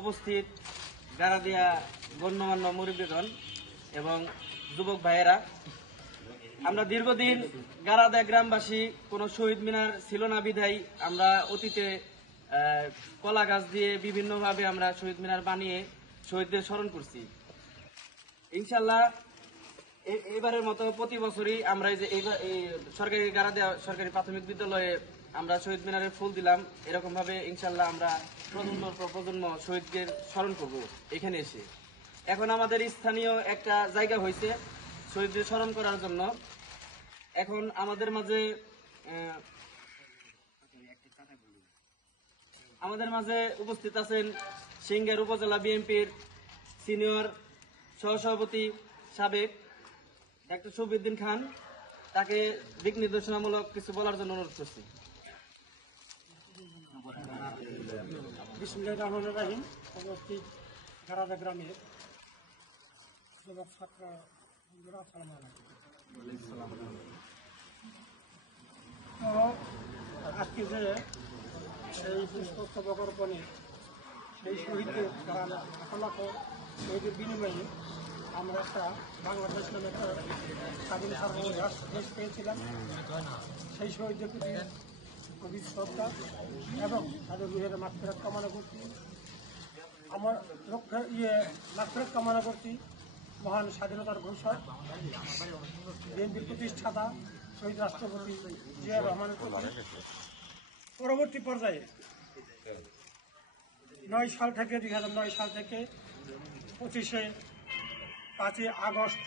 উপস্থিত গারাদিয়া গণ্যমান্য মুরব্বীগণ এবং যুবক ভাইয়েরা, আমরা দীর্ঘদিন গারাদিয়া গ্রামবাসী কোনো শহীদ মিনার ছিল না বিধায় আমরা অতীতে কলা গাছ দিয়ে বিভিন্নভাবে আমরা শহীদ মিনার বানিয়ে শহীদদের স্মরণ করছি। ইনশাল্লাহ এবারের মতো প্রতি বছরই আমরা এই সরকারি গারাদিয়া সরকারি প্রাথমিক বিদ্যালয়ে আমরা শহীদ মিনারে ফুল দিলাম। এরকম ভাবে ইনশাল্লাহ আমরা প্রজন্মের পর প্রজন্ম শহীদদের স্মরণ করব এখানে এসে। এখন আমাদের স্থানীয় একটা জায়গা হয়েছে শহীদদের স্মরণ করার জন্য। এখন আমাদের মাঝে উপস্থিত আছেন সিংহের উপজেলা বিএনপির সিনিয়র সহসভাপতি সাবেক ডাক্তার শফিউদ্দিন খান। তাকে দিক নির্দেশনামূলক কিছু বলার জন্য অনুরোধ করছি। বিসমিল্লাহির রহমানির রহিম। উপস্থিত গারাদিয়া গ্রামের যুবক ছাত্র আসসালামু আলাইকুম। তো আজকে যে এই পুষ্পস্তবক অর্পণে সেই শহীদদের লাখো লাখো শহীদের বিনিময়ে আমরা একটা বাংলাদেশ নামে একটা স্বাধীন সার্বভৌম দেশ পেয়েছিলাম। সেই শহীদদের প্রতি গভীর শ্রদ্ধা এবং তাদের রুহের মাগফিরাত কামনা করছি। আমার মাগফিরাত কামনা করছি মহান স্বাধীনতার ঘোষক বিএনপির প্রতিষ্ঠাতা শহীদ রাষ্ট্রপতি জিয়া রহমানের প্রতি। পরবর্তী পর্যায়ে 2009 সাল থেকে 5ই আগস্ট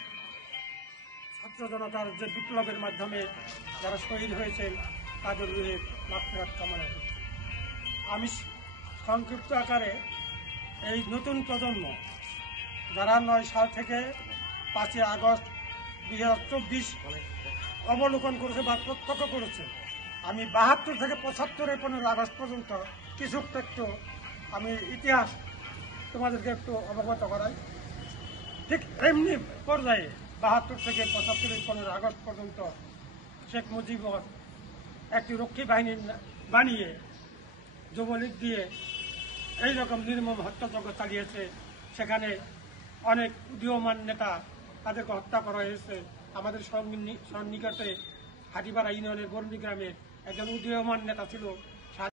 ছাত্র জনতার যে বিপ্লবের মাধ্যমে যারা শহীদ হয়েছেন তাদের রুহের মাগফিরাত কামনা করছি। আমি সংক্ষিপ্ত আকারে এই নতুন প্রজন্ম যারা 9 সাল থেকে 5ই আগস্ট 2024 অবলোকন করেছে বা প্রত্যক্ষ করেছে, আমি 72 থেকে 75 15 আগস্ট পর্যন্ত কিছু একটু আমি ইতিহাস তোমাদেরকে একটু অবগত করাই। ঠিক এমনি পর্যায়ে 72 থেকে 75 15 আগস্ট পর্যন্ত শেখ মুজিবুর একটি রক্ষী বাহিনী বানিয়ে যুবলীগ দিয়ে এইরকম নির্মম হত্যাযজ্ঞ চালিয়েছে। সেখানে অনেক উদীয়মান নেতা তাদেরকে হত্যা করা হয়েছে। আমাদের সন্নিকটে হাটিপাড়া ইউনিয়নের বর্ণী গ্রামের একজন উদীয়মান নেতা ছিল